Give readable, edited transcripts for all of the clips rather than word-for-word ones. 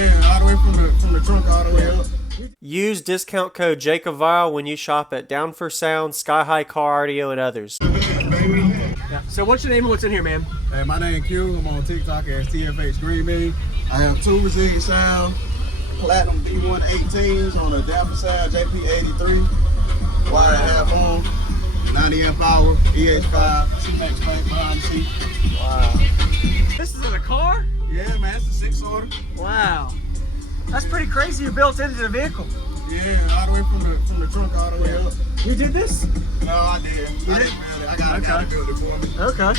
Yeah, all the way from the trunk all the way up. Use discount code JacobViral when you shop at Down for Sound, SkyHigh Car Audio, and others. Yeah. So what's your name and what's in here, man? Hey, my name Q. I'm on TikTok as TFH Green Bean. I have 2 resilient sound, platinum D118s on a Down for Sound JP83. Wire and a half on, 90 amp hour, EH5, C-Max paint behind the seat. Wow. This is in a car? Yeah, man, it's a 6-order. Wow. That's pretty crazy you built into the vehicle. Yeah, all the way from the trunk all the way up. You did this? No, I did. I didn't build it. I got to build it for me. Okay.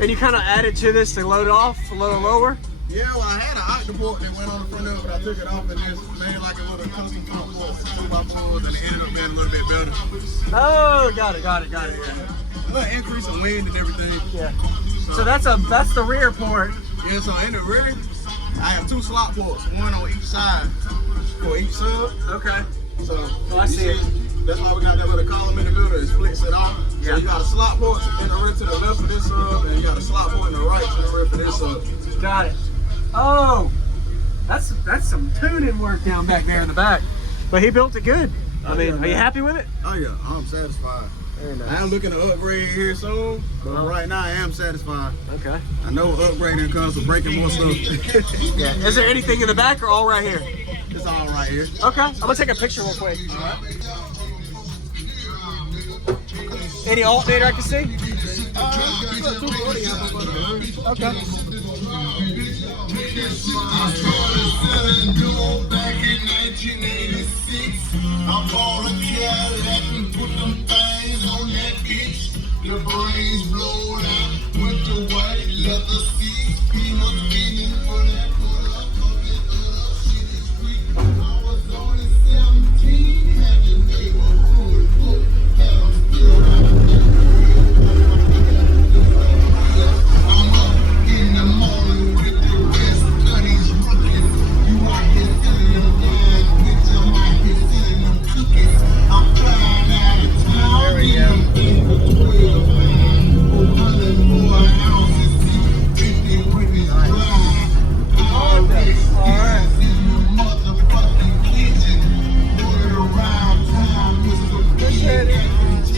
And you kind of added to this to load off a little lower? Yeah, well, I had an octoport that went on the front of it, but I took it off and just made like a little custom front port with 2x4s, and it ended up being a little bit better. Oh, got it. Yeah. A little increase in wind and everything. Yeah. So that's the rear port. Yeah, so in the rear, I have 2 slot ports, one on each side for each sub. Okay. So I see it. That's why we got that little column in the middle. It splits it off. Yeah. So you got a slot port in the rear to the left of this sub, and you got a slot port in the right to the rear for this sub. Got it. Oh, that's some tuning work down back there in the back. But he built it good. I mean, are you happy with it? Oh yeah, I'm satisfied. Very nice. I am looking to upgrade here soon, but right now I am satisfied. Okay. I know upgrading comes with breaking more stuff. Yeah. Is there anything in the back or all right here? It's all right here. Okay. I'm gonna take a picture real quick. Any alternator I can see? Okay. I started selling dough back in 1986. I bought a Cadillac and put them things on that bitch. The brains blowed out with the white leather seats. Peanuts feeding for that pull-up, shit is sweet. I was only 17, had the neighborhood book, had them still out there. I'm up in the morning with the rest of these rookies. You out here selling them guys, bitch, I'm out here selling them cookies. I'm flying out of town, getting in for 12 pounds, 404 ounces, 50 British blind. All this in your motherfucking kitchen. Word around town, Mr. Big James.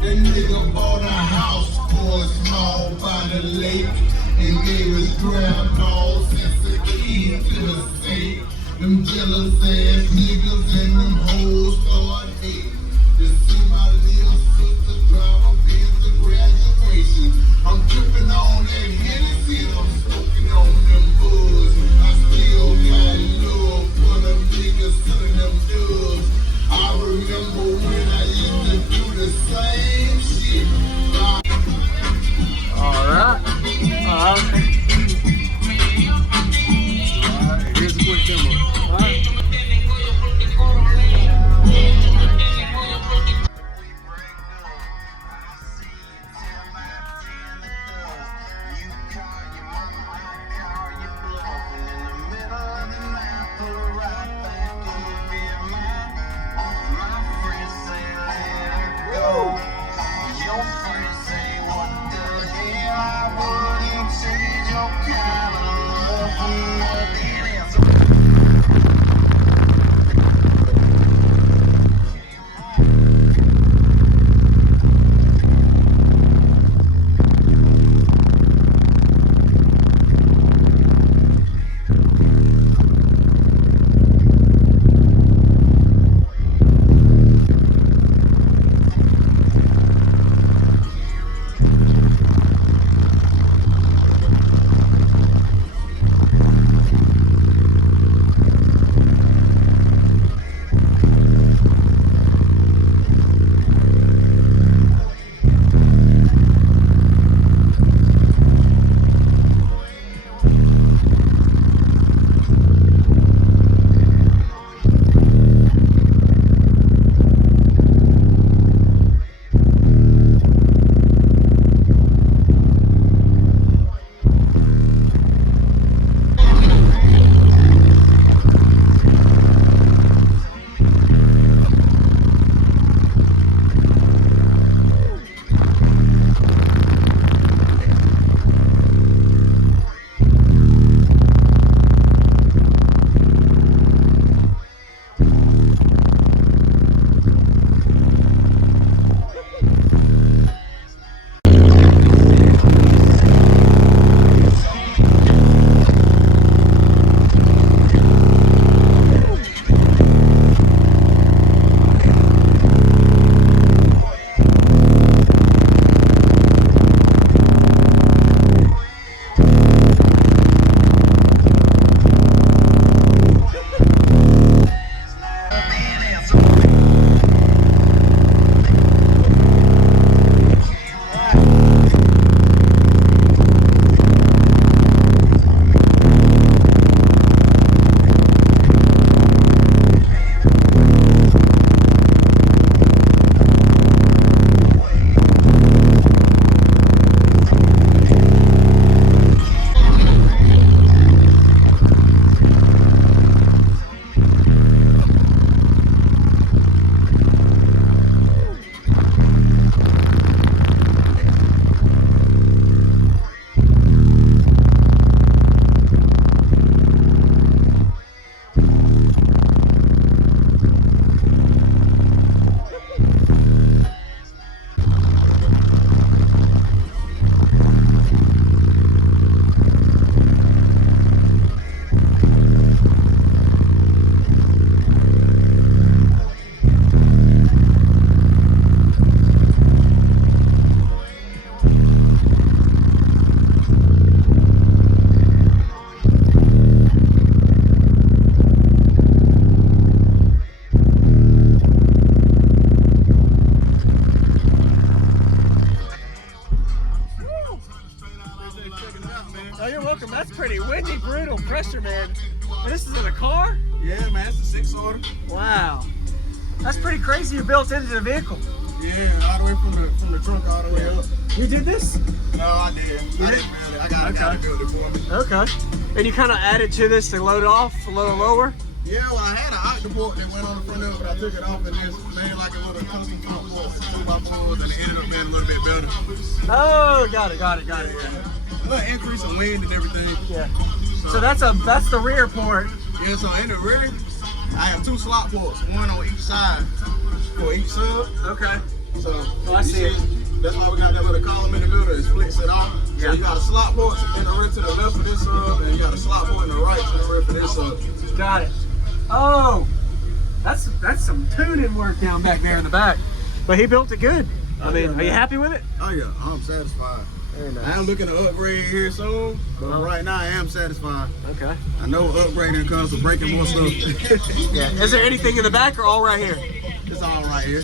That nigga bought a house for a small by the lake and gave his grab dogs since the key to the safe. Them jealous ass niggas and them hoes start hating. To see my little sister drive a Benz to graduation. I'm tripping on that Hennessy and I'm smoking on them buzz. I still got love for them niggas selling them dubs. I remember when I used to do the same shit. All right. Alright, here's a quick demo. All right. This is in a car? Yeah, man, it's a 6-order. Wow. That's pretty crazy you built into the vehicle. Yeah, all the way from the trunk all the way up. You did this? No, I did. I didn't build it. I got to build it for me. Okay. And you kind of added to this to load off a little lower? Yeah, well, I had an octoport that went on the front of it, but I took it off and just made like a little custom front port with 2x4s, and it ended up being a little bit better. Oh, got it. Yeah. A little increase in wind and everything. Yeah. So that's the rear port. Yeah, so in the rear, I have 2 slot ports, one on each side for each sub. Okay. So I see it. That's why we got that little column in the middle. It splits it off. Yeah. So you got a slot port in the rear to the left for this sub, and you got a slot port in the right to the rear for this sub. Got it. Oh, that's some tuning work down back there in the back. But he built it good. I mean, are you happy with it? Oh yeah, I'm satisfied. Very nice. I am looking to upgrade here soon, but right now I am satisfied. Okay. I know upgrading comes with breaking more stuff. Yeah. Is there anything in the back or all right here? It's all right here.